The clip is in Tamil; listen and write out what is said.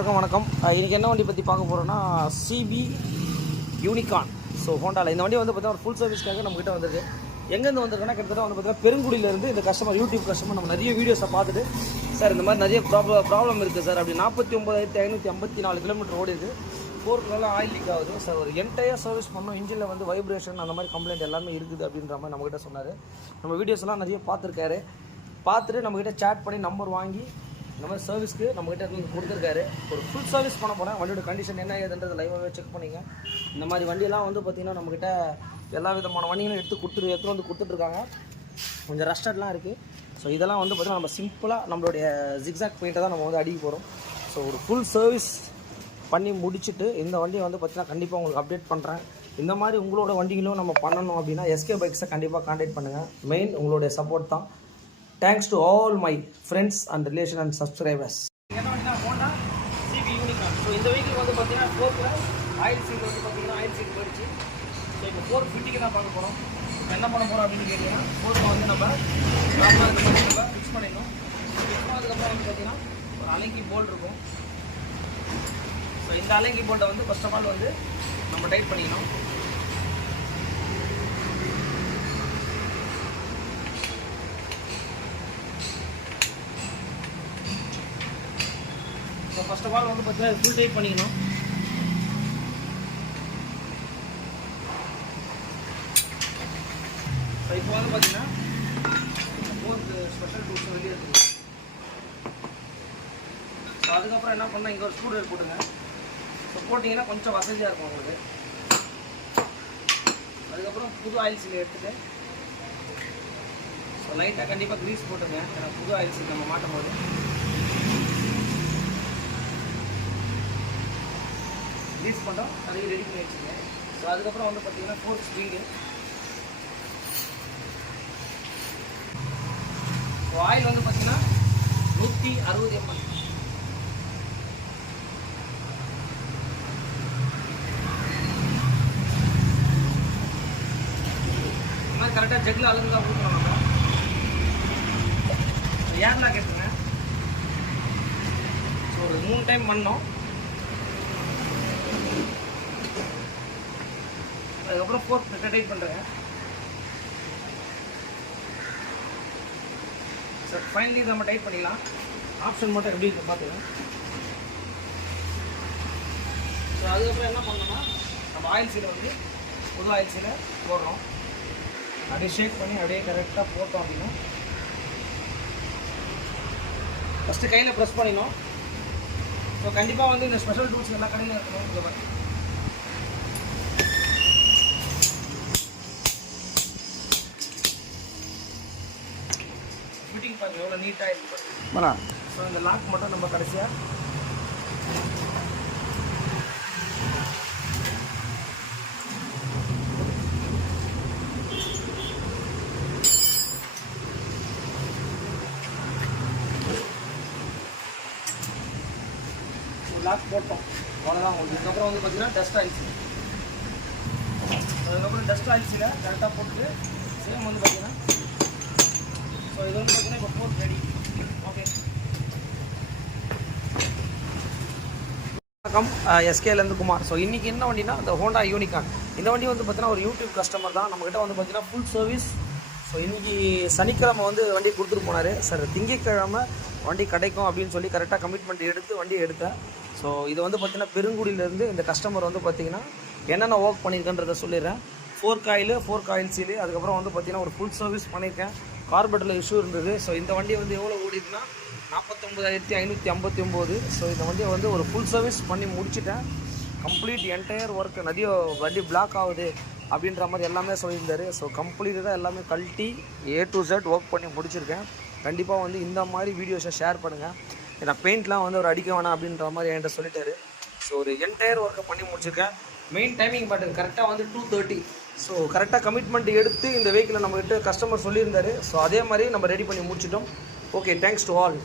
எல்லாருக்கும் வணக்கம். இன்றைக்கி என்ன வண்டி பற்றி பார்க்க போகிறோன்னா சிபி யூனிகான். ஸோ ஹோண்டாவில் இந்த வண்டி வந்து பார்த்தீங்கன்னா ஒரு ஃபுல் சர்வீஸ்க்காக நம்மகிட்ட வந்திருக்கு. எங்கேருந்து வந்திருக்குன்னா கிட்டத்தட்ட வந்து பார்த்தீங்கன்னா பெருங்குடியிலேருந்து இந்த கஸ்டமர் யூடியூப் கஸ்டமர் நம்ம நிறைய வீடியோஸை பார்த்துட்டு சார் இந்த மாதிரி நிறைய ப்ராப்ளம் இருக்குது சார். அப்படி 49,554 கிலோமீட்டர் ஓடிது. 4 நாளாக ஆயில் லீக் ஆகுது சார். ஒரு என்டையர் சர்வீஸ் பண்ணோம், இன்ஜினில் வந்து வைப்ரேஷன் அந்த மாதிரி கம்ப்ளைண்ட் எல்லாமே இருக்குது அப்படின்ற மாதிரி நம்மகிட்ட சொன்னார். நம்ம வீடியோஸ் எல்லாம் நிறைய பார்த்துருக்காரு. பார்த்துட்டு நம்மகிட்ட சேட் பண்ணி நம்பர் வாங்கி இந்த மாதிரி சர்வீஸ்க்கு நம்மகிட்ட இருந்து கொடுத்துருக்காரு. ஒரு ஃபுல் சர்வீஸ் பண்ண போகிறேன். வண்டியோட கண்டிஷன் என்ன ஏதுன்றது லைவாகவே செக் பண்ணிங்க. இந்த மாதிரி வண்டியெல்லாம் வந்து பார்த்திங்கன்னா நம்மகிட்ட எல்லா விதமான வண்டிகளும் எடுத்து வந்து கொடுத்துட்ருக்காங்க. கொஞ்சம் ரஸ்டட்லாம் இருக்குது. ஸோ இதெல்லாம் வந்து பார்த்திங்கன்னா நம்ம சிம்பிளாக நம்மளுடைய ஜிக்ஸாக் பெயிண்ட்டை தான் நம்ம வந்து அடிக்க போகிறோம். ஸோ ஒரு ஃபுல் சர்வீஸ் பண்ணி முடிச்சுட்டு இந்த வண்டியை வந்து பார்த்திங்கன்னா கண்டிப்பாக உங்களுக்கு அப்டேட் பண்ணுறேன். இந்த மாதிரி உங்களோட வண்டிகளும் நம்ம பண்ணணும் அப்படின்னா எஸ்கே பைக்ஸை கண்டிப்பாக கான்டாக்ட் பண்ணுங்கள். மெயின் உங்களுடைய சப்போர்ட் தான். Thanks to all my friends and relation and subscribers. என்ன வண்டினா ஹோண்டா சிபி யூனிகான். ஸோ இந்த வெஹிக்கிள் வந்து பார்த்தீங்கன்னா 4th ஆயில் சீல் வந்து பார்த்தீங்கன்னா ஆயில் சீல் போயிடுச்சு. ஸோ இப்போ 4th ஃபிட்டிங் தான் பார்க்க போகிறோம். என்ன பண்ண போகிறோம் அப்படின்னு கேட்டிங்கன்னா 4th வந்து நம்ம ஃபிக்ஸ் பண்ணிடணும். ஃபிக்ஸ் பண்ணதுக்கப்புறம் வந்து பார்த்தீங்கன்னா ஒரு அலங்கி போல்ட் இருக்கும். ஸோ இந்த அலங்கி போல்ட்டை வந்து ஃபர்ஸ்ட் ஆஃப் ஆல் வந்து நம்ம டைட் பண்ணிக்கணும். ஃபர்ஸ்ட் ஆஃப் ஆல் வந்து பார்த்தீங்கன்னா ஃபுல் டைட் பண்ணிக்கணும். ஸோ இப்போ வந்து பார்த்தீங்கன்னா 4th ஸ்பெஷல் டூல்ஸ் வெளியே இருக்குது. ஸோ அதுக்கப்புறம் என்ன பண்ணால் இங்கே ஒரு ஸ்க்ரூ ட்ரைவர் போட்டுங்க. ஸோ போட்டிங்கன்னா கொஞ்சம் வசதியாக இருக்கும் உங்களுக்கு. அதுக்கப்புறம் புது ஆயில் சீலை எடுத்துகிட்டு ஸோ லைட்டாக கண்டிப்பாக க்ரீஸ் போட்டுங்க. ஏன்னா புது ஆயில் சீல் நம்ம மாட்டும் போது ரிலீஸ் பண்ணுறோம். அதையும் ரெடி பண்ணி வச்சுங்க. ஸோ அதுக்கப்புறம் வந்து பார்த்தீங்கன்னா 4th ஸ்ப்ரிங்கு. ஸோ ஆயில் வந்து பார்த்தீங்கன்னா 160 ml. இந்த மாதிரி கரெக்டாக ஜெக்கில் அளந்து தான் ஊற்றணும். நம்ம ஏர்லாம் கேட்டுருங்க. ஸோ ஒரு 3 டைம் பண்ணோம். அதுக்கப்புறம் 4th டைட் பண்ணுறேன். சார் ஃபைனலி நம்ம டைட் பண்ணிக்கலாம். ஆப்ஷன் மட்டும் எப்படி இருக்குது பார்த்துக்கலாம். ஸோ அதுக்கப்புறம் என்ன பண்ணோம்னா நம்ம ஆயில் சீலை வந்து புது ஆயில் சீலை போடுறோம். அப்படியே ஷேக் பண்ணி அப்படியே கரெக்டாக போட்டோம் அப்படின்னா ஃபஸ்ட்டு கையில் ப்ரெஸ் பண்ணிடணும். ஸோ கண்டிப்பாக வந்து இந்த ஸ்பெஷல் டூல்ஸ் எல்லா கடையிலும் இருக்கணும். இந்த மாதிரி ஃபிட்டிங் பாருங்கள் எவ்வளோ நீட்டாக இருக்குது. ஸோ இந்த லாக் மட்டும் நம்ம கடைசியாக லாக் போட்டோம். அவ்வளோதான் உங்களுக்கு. இதுக்கப்புறம் வந்து பார்த்தீங்கன்னா டஸ்ட் ஆயிடுச்சு. அதுக்கப்புறம் டஸ்ட் ஆயிடுச்சுல கரெக்டாக போட்டுட்டு சேம் வந்து பார்த்தீங்கன்னா ஸோ இது வந்து பார்த்தீங்கன்னா இப்போ 4th ரெடி. ஓகே, வணக்கம். எஸ்கேலேருந்து குமார். ஸோ இன்றைக்கி என்ன வண்டினா இந்த ஹோண்டா யூனிகான். இந்த வண்டி வந்து பார்த்தீங்கன்னா ஒரு யூடியூப் கஸ்டமர் தான். நம்மக்கிட்ட வந்து பார்த்தீங்கன்னா ஃபுல் சர்வீஸ். ஸோ இன்றைக்கி சனிக்கிழமை வந்து வண்டி கொடுத்துட்டு போனார். சார் திங்கட்கிழமை வண்டி கிடைக்கும் அப்படின்னு சொல்லி கரெக்டாக கமிட்மெண்ட் எடுத்து வண்டியை எடுத்தேன். ஸோ இது வந்து பார்த்திங்கன்னா பெருங்குடியிலேருந்து இந்த கஸ்டமர் வந்து பார்த்திங்கன்னா என்னென்ன ஒர்க் பண்ணியிருக்கேன்றதை சொல்லிடுறேன். 4 காயில் சீலு. அதுக்கப்புறம் வந்து பார்த்திங்கன்னா ஒரு ஃபுல் சர்வீஸ் பண்ணியிருக்கேன். கார்பெட்டில் இஷ்யூ இருந்தது. ஸோ இந்த வண்டியை வந்து எவ்வளோ ஓடிதுன்னா 49,559. ஸோ இந்த வண்டியை வந்து ஒரு ஃபுல் சர்வீஸ் பண்ணி முடிச்சுட்டேன். Complete entire work. நிறைய வண்டி பிளாக் ஆகுது அப்படின்ற மாதிரி எல்லாமே சொல்லியிருந்தார். ஸோ கம்ப்ளீட்டாக எல்லாமே கழட்டி A to Z ஒர்க் பண்ணி முடிச்சிருக்கேன். கண்டிப்பாக வந்து இந்த மாதிரி வீடியோஸை ஷேர் பண்ணுங்கள். ஏன்னா பெயிண்ட்லாம் வந்து ஒரு அடிக்க வேணாம் அப்படின்ற மாதிரி என்கிட்ட சொல்லிட்டாரு. ஸோ ஒரு என்டையர் ஒர்க்கை பண்ணி முடிச்சிருக்கேன். மெயின் டைமிங் பாட்டுங்க கரெக்டாக வந்து 2:30. ஸோ கரெக்டாக கமிட்மெண்ட் எடுத்து இந்த வெஹிக்கிளை நம்மகிட்ட கஸ்டமர் சொல்லியிருந்தாரு. ஸோ அதே மாதிரி நம்ம ரெடி பண்ணி முடிச்சிட்டோம். Okay, thanks to all.